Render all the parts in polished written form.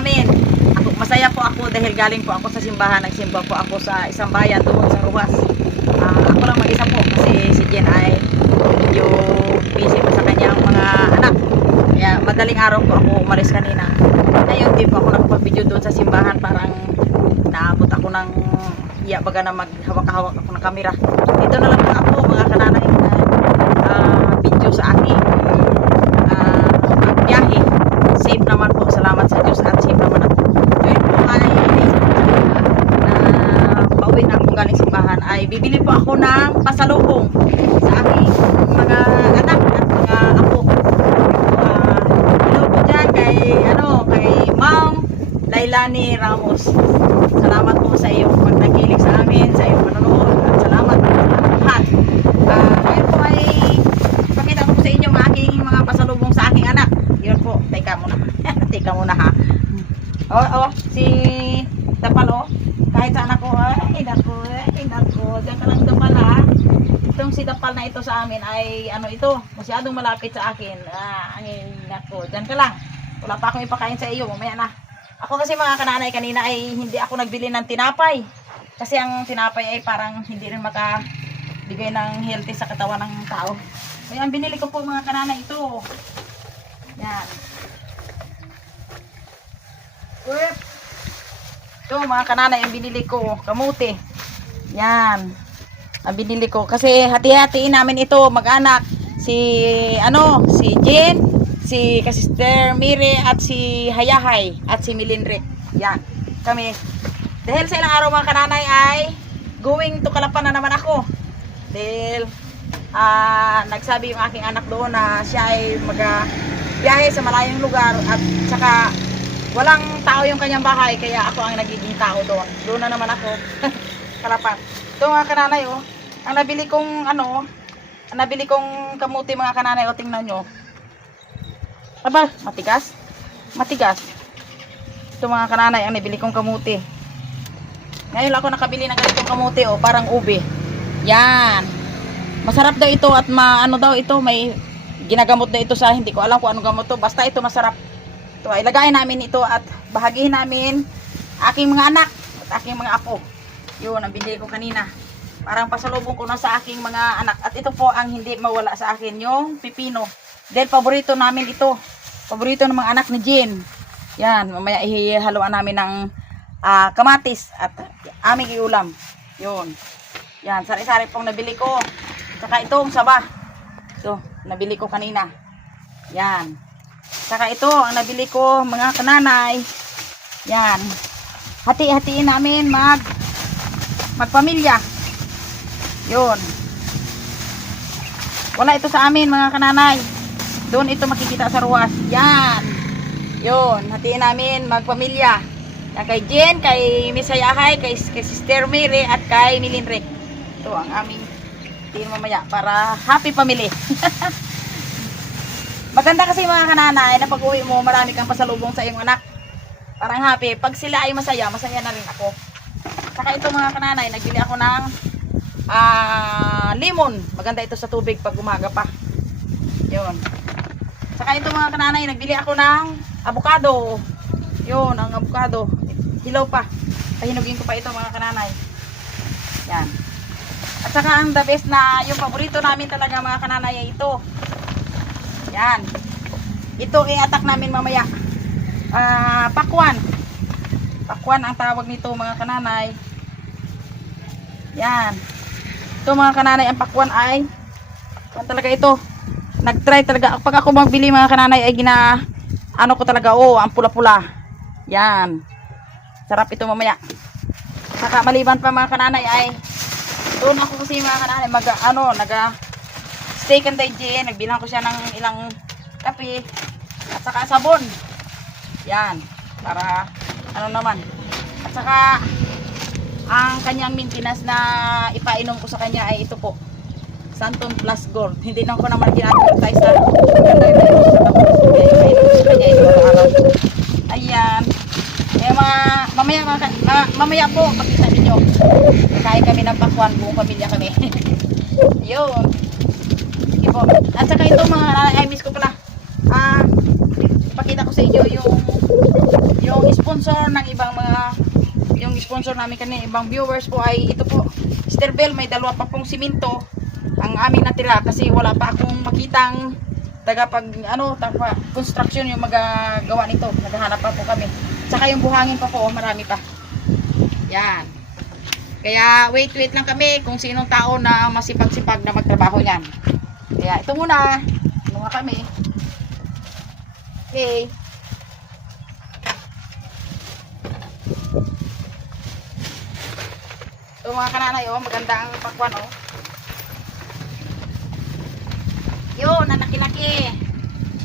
namin. Masaya po ako dahil galing po ako sa simbahan. Nagsimba po ako sa isang bayan doon sa Ruhas. Ako lang mag-isa po kasi si Jen ay yung busy pa sa kanyang mga anak. Kaya madaling araw po ako umalis kanina. Ngayon din po ako nagpag-video doon sa simbahan. Parang naabot ako ng baga na maghawak-hawak ako ng kamera. Dito na lang po ako mga kananay video sa aking biyahe. Safe naman po. Salamat sa Diyos at safe naman ako. Ngayon po ay pauwi na akong galing simbahan ay bibili po ako ng pasalubong sa aking mga anak at mga apo. Hello po dyan kay Ma'am Lailani Ramos. Salamat po sa iyong pagnakilig sa amin, sa iyong panonood at salamat po sa lahat. Ngayon po ay pakita ko po sa inyo ang aking mga pasalubong sa aking anak. Yun po, teka muna. Teka muna ha. Si Dapal kahit saan ako, ay nako, diyan ka lang Dapal ha. Itong si Dapal na ito sa amin ay ito, masyadong malapit sa akin. Ay nako, diyan ka lang. Wala pa akong ipakain sa iyo, mamaya na. Ako kasi mga kananay kanina ay hindi ako nagbili ng tinapay. Kasi ang tinapay ay parang hindi rin makabigay ng healthy sa katawan ng tao. Kaya ang binili ko po mga kananay ito. Yan. Ito mga kananay ang binili ko. Kamuti. Yan. Ang binili ko. Kasi hati-hatiin namin ito mag-anak. Si Jen. Si Sister Mire at si Hayahay at si Milinre. Yan. Kami. Dahil sa ilang araw mga kananay ay going to Calapan na naman ako. Dahil nagsabi yung aking anak doon na siya ay magbiyahe sa malayong lugar at saka walang tao yung kanyang bahay kaya ako ang nagiging tao doon. Doon na naman ako. Calapan. Ito mga kananay ang nabili kong kamuti mga kananay tingnan nyo. Aba, matigas. Matigas. Ito mga kananay, ang nabili kong kamuti. Ngayon ako nakabili ng ganitong kamuti, parang ube. Yan. Masarap daw ito at may ginagamot daw ito sa, hindi ko alam kung anong gamot to. Basta ito masarap. Ito, ilagay namin ito at bahagihin namin aking mga anak at aking mga apo. Yun, ang binili ko kanina. Parang pasalubong ko na sa aking mga anak. At ito po ang hindi mawala sa akin, yung pipino. Dahil paborito namin ito. Paborito ng mga anak ni Jen. Yan, mamaya ihaluan namin ng kamatis at aming iulam. Yun. Yan, sari-sari pong nabili ko. Saka itong saba. Ito, nabili ko kanina. Yan. Saka ito, ang nabili ko mga kananay. Yan. Hati-hatiin namin magpamilya. Yun. Wala ito sa amin mga kananay. Doon ito makikita sa Ruhas. Yan. Yun. Hatiin namin magpamilya. Yan kay Jen, kay Miss Hayahay, kay Sister Mire, at kay Milinre. Ito ang aming hatiin mamaya para happy family. Maganda kasi mga kananay na pag uwi mo, marami kang pasalubong sa iyong anak. Parang happy. Pag sila ay masaya, masaya na rin ako. Saka ito mga kananay, nagbili ako ng lemon. Maganda ito sa tubig pag umaga pa. Yun. Saka ito mga kananay, nagbili ako ng avocado. Yun, ang avocado. Hilaw pa. Pahinugin ko pa ito mga kananay. Yan. At saka ang the best na yung paborito namin talaga mga kananay ay ito. Yan. Ito i-attack namin mamaya. Pakwan. Pakwan ang tawag nito mga kananay. Yan. Ito mga kananay, ang pakwan ay talaga ito. Nag-try talaga. Pag ako magbili mga kananay ay ko talaga, ang pula-pula. Yan. Sarap ito mamaya. Saka maliban pa mga kananay ay doon ako kasi mga kananay nag-stay kantay Jen. Nagbilang ko siya ng ilang kape at saka sabon. Yan. Para naman. At saka ang kanyang maintenance na ipainom ko sa kanya ay ito po. Santon Plus Gold. Hindi na ko naman ginadvertise sa ayan. Eh mamaya po makita niyo. Kain kami ng pakwan, buong pamilya kami. Yun. Sige po. At saka ito mga I miss ko pala. Ipakita ko sa inyo yung yung sponsor ng ibang mga, yung sponsor namin kanina, ibang viewers po ay ito po, Mr. Bell, may dalawa pa pong simento ang aming natira kasi wala pa akong makitang construction yung magagawa nito. Naghahanap pa po kami. Saka yung buhangin pa po, marami pa. Yan. Kaya wait lang kami kung sinong tao na masipag-sipag na magtrabaho niyan. Kaya ito muna. Ano nga kami. Okay. Ito mga kananay, oh, maganda ang pakwan, oh. Yun, nanaki-laki.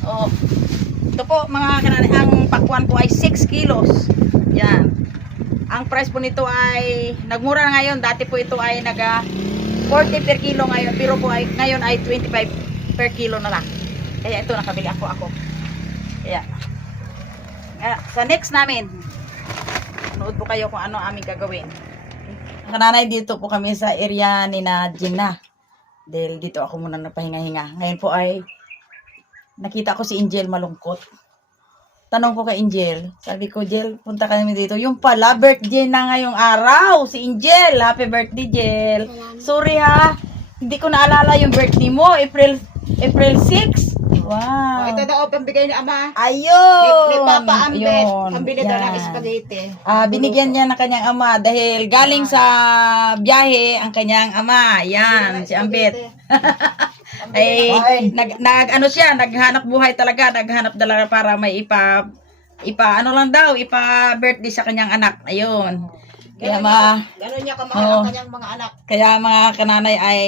Oh. Ito po mga kananay, ang pakwan po ay 6 kilos. Yan. Ang price po nito ay nagmura na ngayon. Dati po ito ay naga 40 per kilo ngayon, pero po ay ngayon ay 25 per kilo na lang. Kaya ito nakabili ako. Kaya sa next namin, nood po kayo kung ano aming gagawin. Kananay, dito po kami sa area ni na Gina. Dahil dito ako muna nagpahinga-hinga. Ngayon po ay nakita ko si Angel malungkot. Tanong ko kay Angel, sabi ko, Jel, punta kami dito. Yung pala, birthday na ngayong araw, si Angel. Happy birthday, Jel. Sorry ha, hindi ko naalala yung birthday mo, April 6. Wow. Ito daw, pambigay ni Ama. Ayun. Ni Papa Ambet. Ayun. Pambili daw ng Yan. spaghetti. Binigyan niya ng kanyang ama dahil galing sa biyahe ang kanyang ama. Yan, si Ambet. Ay ano siya, naghanap buhay talaga, naghanap talaga para may ipa birthday sa kanyang anak. Ayun. Kaya Gano'n niya kamahal ang kanyang mga anak. Kaya mga kananay ay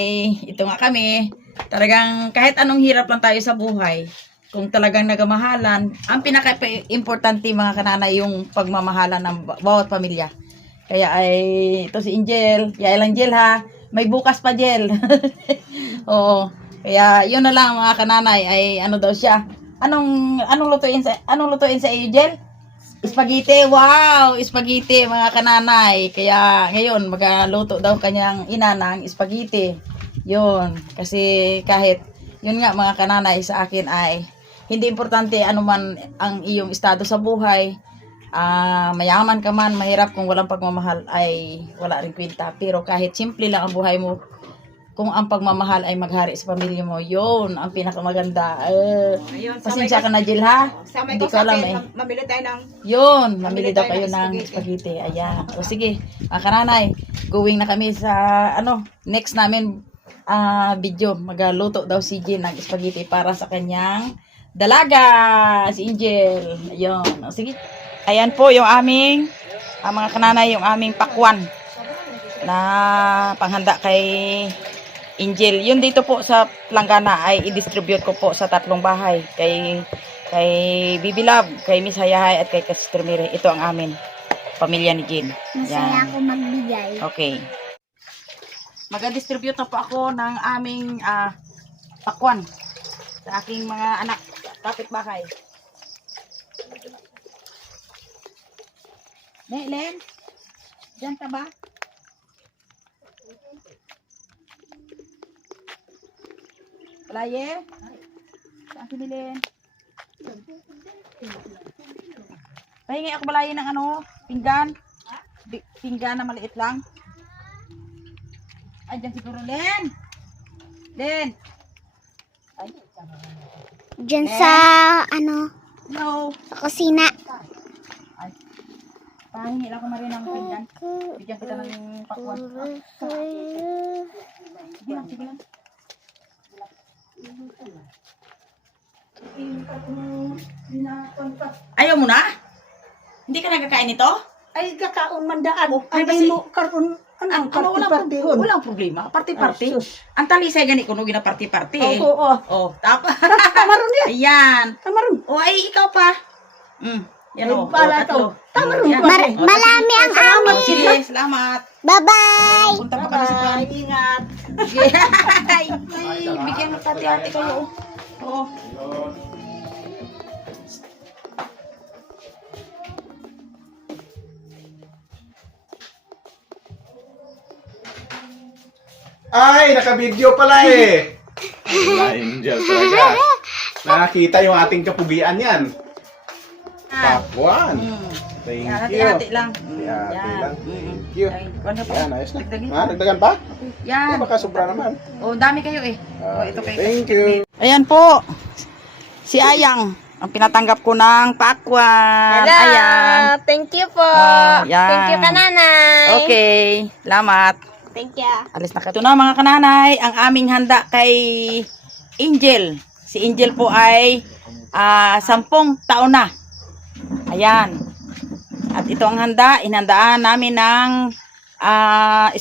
ito nga kami, talagang kahit anong hirap lang tayo sa buhay, kung talagang nagmamahalan, ang pinaka-importante mga kananay yung pagmamahalan ng bawat pamilya. Kaya ay ito si Angel, yaya lang Angel ha, may bukas pa Angel. Oo. Kaya yun na lang mga kananay ay ano daw siya. Anong lutuin sa iyo, Angel? Spaghetti. Wow, spaghetti mga kananay. Kaya ngayon magluto daw kanyang ina ng spaghetti. Yun, kasi kahit yun nga mga kananay sa akin ay hindi importante ano man ang iyong estado sa buhay. Mayaman ka man, mahirap, kung walang pagmamahal ay wala rin kwenta. Pero kahit simple lang ang buhay mo, kung ang pagmamahal ay maghari sa pamilya mo, yun ang pinakamaganda. Pasensya ka na, Jill, ha? Hindi ko alam eh. Mamili tayo ng... Yun, mamili daw kayo ng spaghetti. Ayan. O sige, mga kananay, going na kami sa next namin video. Magluto daw si Jill ng spaghetti para sa kanyang dalaga, si Angel. Ayun. O sige. Ayan po yung aming, mga kananay, yung aming pakwan na panghanda kay Angel. Yun dito po sa Planggana ay i-distribute ko po sa 3 bahay. Kay Bibi Love, kay Miss Hayahay, at kay Sister Mire. Ito ang amin, pamilya ni Jean. Masaya ako magbigay. Okay. Mag-distribute na po ako ng aming pakwan sa aking mga anak, kapitbahay. Len, dyan ka ba? Palaye? Saan kinilin? Pahingi ako balaye ng pinggan. Pinggan na maliit lang. Ay, dyan siguro, Len. Len. Ay, Diyan sa, no. sa kusina. Ay. Pahingi lang ako marin ng pinggan. Bigyan kita ng pakwan. Sige lang. Ayaw mo na? Hindi ka nagkakain nito? Ay, kakaon mandaan. Ay, kasi- mo, karon, walang problema. Party-party. Ang talisay gani kuno gina party-party eh. Oo. Oh, tapos. Tamaron yan. Ayan. Tamaron. O ay ikaw pa. Yan o. Pala Tatlo. Tamaron. Yan. Marami ang Salamat. amin. Sige, salamat. Bye-bye! Punta pa kami sa pan. Ingat. Ay, bigyan mo hati-hati kayo. Oo. Ay, naka-video pala eh. Angel talaga. Nakakita yung ating kapugian yan. Top 1. Thank Yan, you. hati-hati lang. Hati-hati lang. Mm. Thank you. Ay, ano po? Yan, ayos na. Dagdagin. Ha, dagdagan pa? Yan. Baka sobra naman. Oh, dami kayo eh. Oh, ito Okay, kayo. thank you. Ayan po. Si Ayang. Ang pinatanggap ko ng pakwan. Hello! Ayan. Thank you po! Yan. Thank you, kananay! Okay. Salamat. Thank you. Alis na kayo. Ito na mga kananay. Ang aming handa kay Angel. Si Angel po ay 10 taon na. Ayan. At ito ang handa. Inhandaan namin ng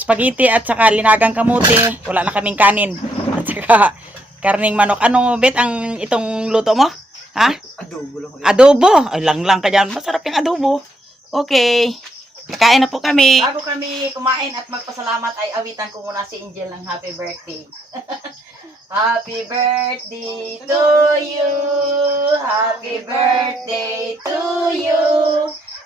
spaghetti at saka linagang kamuti. Wala na kaming kanin. At saka karning manok. Ano, Bet, ang itong luto mo? Ha? Adobo lang. Adobo. Ay, lang ka dyan. Masarap yung adobo. Okay. Kakain na po kami. Bago kami kumain at magpasalamat ay awitan ko muna si Angel ng happy birthday. Happy birthday to you. Happy birthday to you.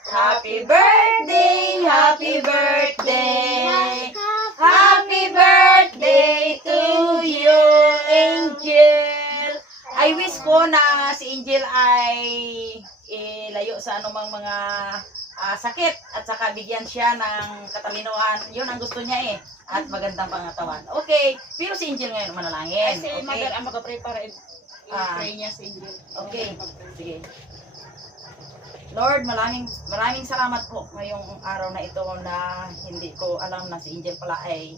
Happy birthday. Happy birthday. Happy birthday to you, Angel. I wish ko na si Angel ay ilayo sa anumang mga sakit at saka bigyan siya ng katalinuhan. Yun ang gusto niya eh. At magandang pangatawan. Okay. Pero si Angel ngayon manalangin. Si Okay. mother ang mag-pray para i-pray niya sa inyo. Okay. Sige. Lord, maraming salamat po ngayong araw na ito na hindi ko alam na si Angel pala ay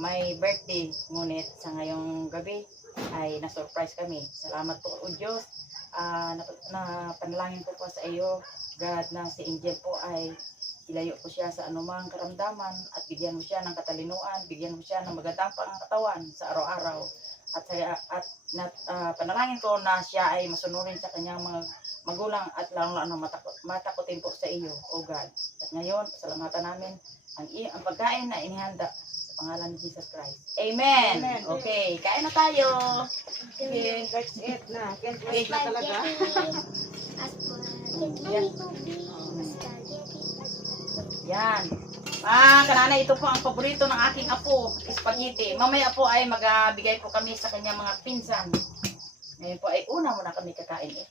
may birthday. Ngunit sa ngayong gabi ay na-surprise kami. Salamat po o Diyos. Na panalangin ko po sa iyo, God, na si Angel po ay ilayo po siya sa anumang karamdaman at bigyan mo siya ng katalinuan, bigyan mo siya ng magandang pangatawan sa araw-araw. At panalangin ko na siya ay masunurin sa kanyang mga magulang at lalo-lalo matakotin po sa iyo, O God. At ngayon, salamatan namin ang pagkain na inihanda sa pangalan ni Jesus Christ. Amen. Amen. Okay, kain na tayo. Okay, that's it na. Can't wait na talaga. Yan. Kanana, ito po ang paborito ng aking apo, spaghetti. Mamaya po ay magbigay po kami sa kanyang mga pinsan. Ngayon po ay una muna kami kakain eh.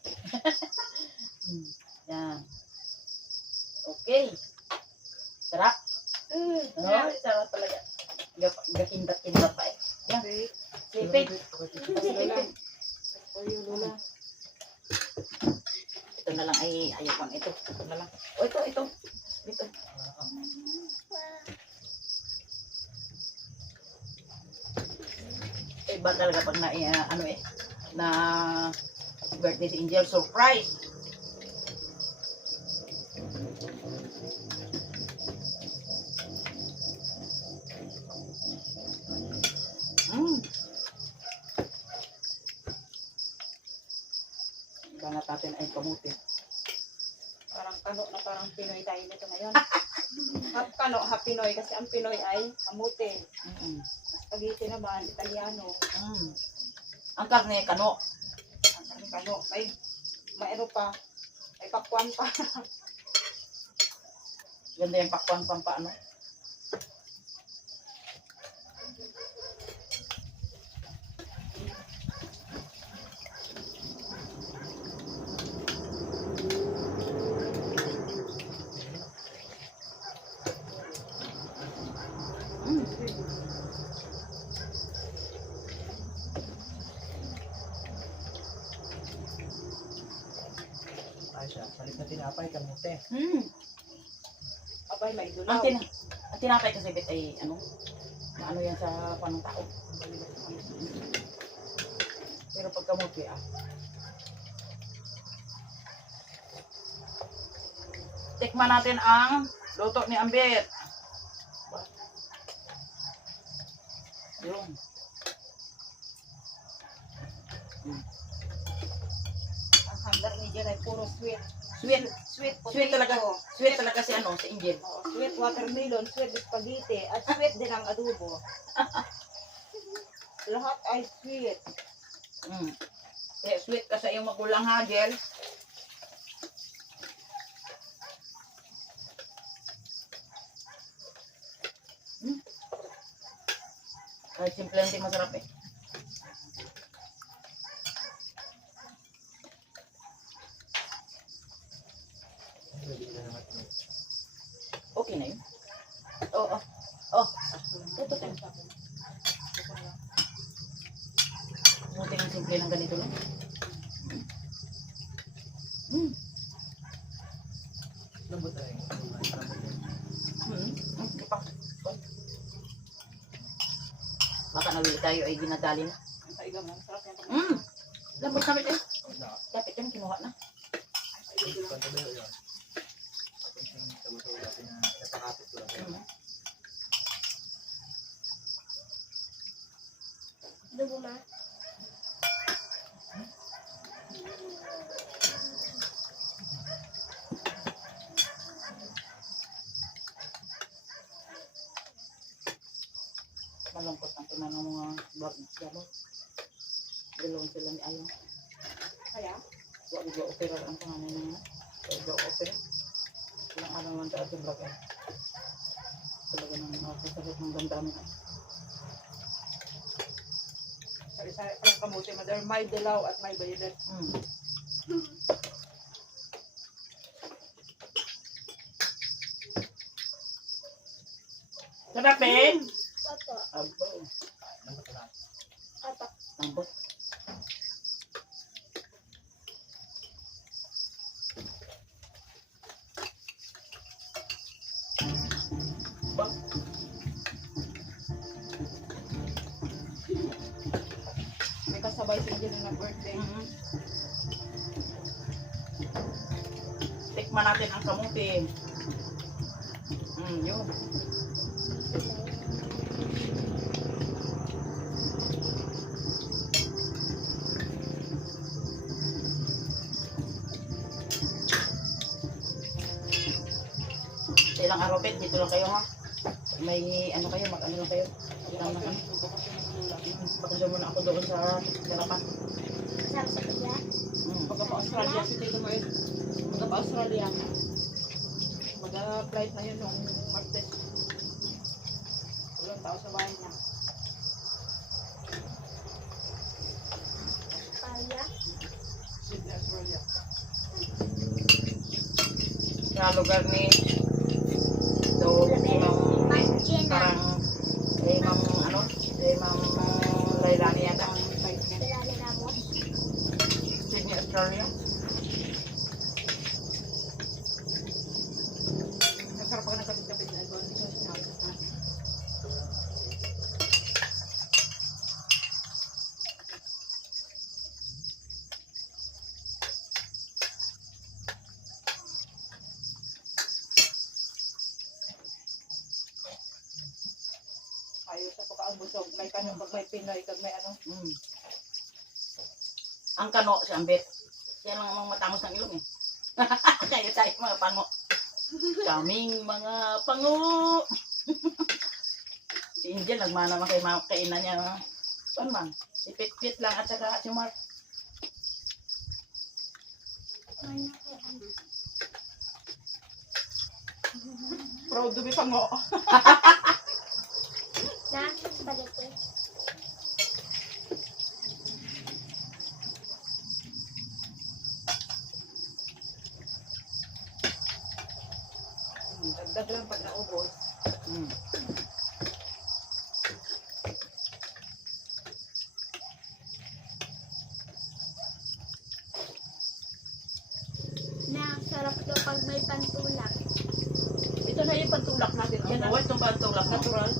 Yan. Okay. Sarap. Oh, sarap talaga. Gakindat-kindat pa eh. Yan. Sipit. Ito na lang ay ayaw pang ito. Ito na lang. Oh, ito. Ito. Iba talaga pag na birthday si Angel, surprise. Bangat natin ay kamuti. Parang kano na parang Pinoy tayo nito ngayon. Half kano, half Pinoy. Kasi ang Pinoy ay kamote. Spaghetti naman, Italiano. Ang karne, kano. Ang kano, may ano pa. May pakwan pa. Ganda yung pakwan pampaano. Balik na tinapay, kamote. Abay, may Ang, dulaw. ang tinapay kasi bit ay ano yan sa panong tao. Pero pag kamuti tikman natin ang luto ni Ambet. Yun. Ang handa ni Jen ay puro sweet. Sweet. Sweet potato. Sweet talaga si si Angel. Sweet watermelon, sweet spaghetti, at sweet din ang adobo. Lahat ay sweet. Kaya sweet ka sa iyong magulang ha, Jel. Kahit simple hindi masarap eh. Okay na yun. Oo. Oh. Ito tayo. Buti ng simple ng ganito lang. Kapak. Baka nawili tayo ay dinadali na. Ang taigang lang. Sarap yan. Lambot kami din. Kapit yan, kinuha na. Dugo ma. Malungkot ang tunang ng mga vlog na siya mo. Dalawang sila ni Ayong. Kaya? Huwag i-opera ang pangalan niya. Huwag i-opera. Ilang araw lang sa ating vlog. Talaga nang nakasakit ng damdamin. Sari-sari pa yung kamuti, mother. May dilaw at may violet. Sarap eh! Opo. Abo. Opo. Lambot. Ba? May kasabay si Angel na birthday. Tikman natin ang kamuti. Yun. Sa ilang araw, Pet, dito lang kayo ha. May ano kayo, mag-ano lang kayo. Tama ka. Pagkasya muna ako doon sa garapan. Kasama sa pagla. Magka-Australia si Tito Moed. Magka-Australia. Mag-flight na yun nung Martes. Walang tao sa bahay niya. Kaya. Sydney, Australia. Sa lugar ni doon Imam parang Imam ano Imam Lailani yata Kilala Ramos. Sydney, Australia. Nasarap ka nagkapit-kapit na doon. Ito sinabi ka. Ayos sa pagkaambusog. May kanong pag may Pinoy, kag may ano. Ang kano si Ambet. Siya lang ang matangos ng ilong eh. Kaya tayo mga pango. Kaming mga pango. Si Angel nagmana man kay kainan niya. Pan man. Si Pit-Pit lang at saka si Mark. Proud to be pango. Na, spaghetti. Dagdag lang pag naubos. Na, sarap to pag may pantulak. Ito na yung pantulak natin. Ang Yan ang buwet ng pantulak mo. natural.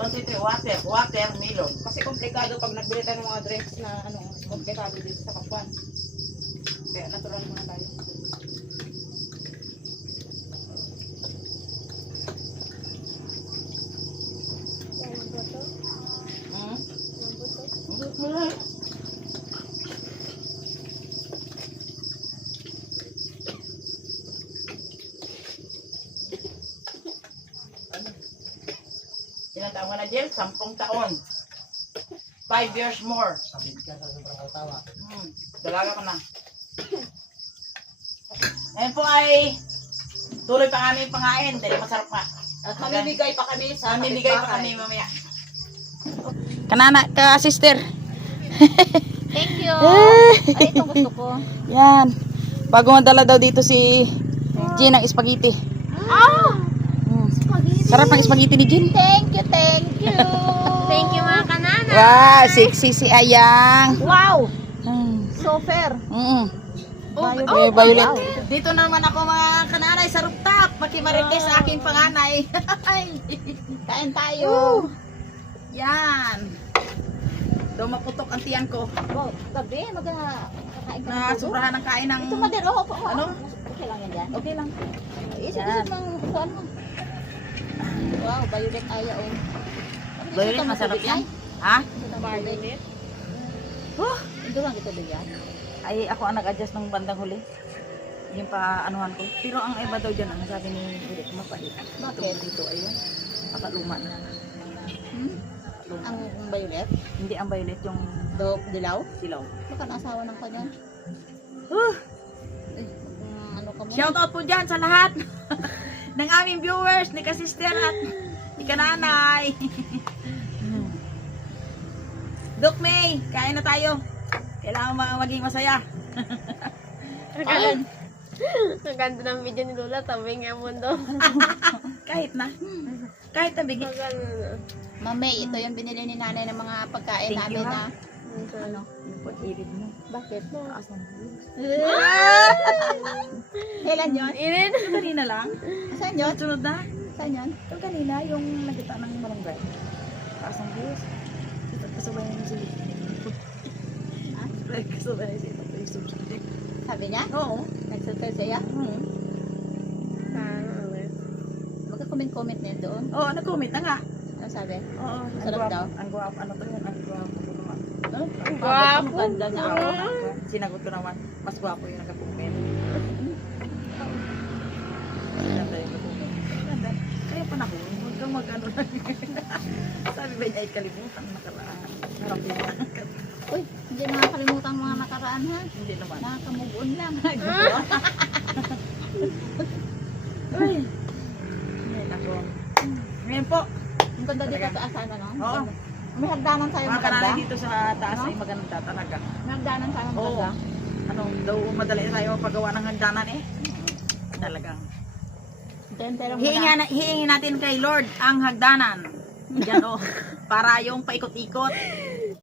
Concentrate watermelon. Kasi komplikado pag nagbili tayo ng mga drinks na ano, komplikado dito sa Kapuan. Kaya natural muna tayo. Yan ang boto. Ang boto. Ang mo lang. Ilang taon ka na, Jill? 10 taon. 5 years more. Sabi ka sa sobrang katawa. Dalaga ko na. Ngayon po ay tuloy pa kami pangain dahil masarap nga. At mamimigay pa kami sa Mamimigay pa kami mamaya. Kanana ka, sister. Thank you. Ay, ito gusto ko. Yan. Bago madala daw dito si Jean ng spaghetti. Sarap ng spaghetti ni Jean. Thank you, thank you. Thank you mga kanana. Wow, sexy si Ayang. Wow, Hmm. so fair. Violet. Dito naman ako mga kananay sa rooftop. Makimarites sa aking panganay. Kain tayo. Yan. Daw maputok ang tiyan ko. Wow, gabi, magkakain ka Na ng tulo. sobrahan ng kain ng... Ito madir, oh, Ano? Okay lang yan dyan. Okay lang. Isip-isip ng kuhan mo. Wow, violet aya, oh. Violet, masarap yan. Ha? Violet. Ito lang ito bigyan. Ay, ako ang nag-adjust ng bandang huli. Yung pa-anuhan ko. Pero ang iba daw dyan, ang sabi ni Violet, mapait. Bakit? Dito, ayun. Pakaluma na. Pakaluma. Ang violet, Hindi ang Violet, yung dilaw. silaw. Baka naasawa ng kanya. Huh! Ano ka mo? Shout out po dyan sa lahat ng aming viewers, ni ka-sister at ni ka-nanay. Doc May, kain na tayo. Kailangan maging masaya. Ang ganda ng video ni Lola, tabing ang mundo. Kahit na. Kahit na bigay. Mame, ito yung binili ni nanay ng mga pagkain Thank you, namin ha? na. Ano? Yung pag-irid mo. Bakit? Asan? Kailan yun? Irin. Ito kanina lang. Saan yun? Sunod na. Saan yun? Ito kanina, yung nagkita ng malunggay. Taas ang views. Ito kasabay yung si... Kasabay si ito. Subject. Sabi niya? Oo. Nagsasabi siya? Magka-comment-comment na yun doon. Oo, nag-comment na nga. Ano sabi? Oo. Sarap daw. Ang guwapo. Ano to yun? Ang guwapo ko naman. Guwapo. Ganda niya ako. Sinagot ko naman. Mas guwapo yung nag-comment. Ganda yung nag-comment. Ganda. Kaya panahon. Huwag kang mag-ano lang. Sabi ba niya ay kalimutan na nakaraan. Harap din lang. Uy, hindi nakakalimutan mga nakaraan ha. Hindi naman. Nakaka-move on lang. Uy. Ngayon ako. Ngayon po. Ang ganda dito sa asan, ano? Oo. May hagdanan tayo Mga maganda. kanalay dito sa taas Ano? ay maganda talaga. May hagdanan tayo Oo. maganda. Ano, daw madali tayo paggawa ng hagdanan eh. Talagang. Pero muna. Hihingin natin kay Lord ang hagdanan. Diyan oh. Para yung paikot-ikot.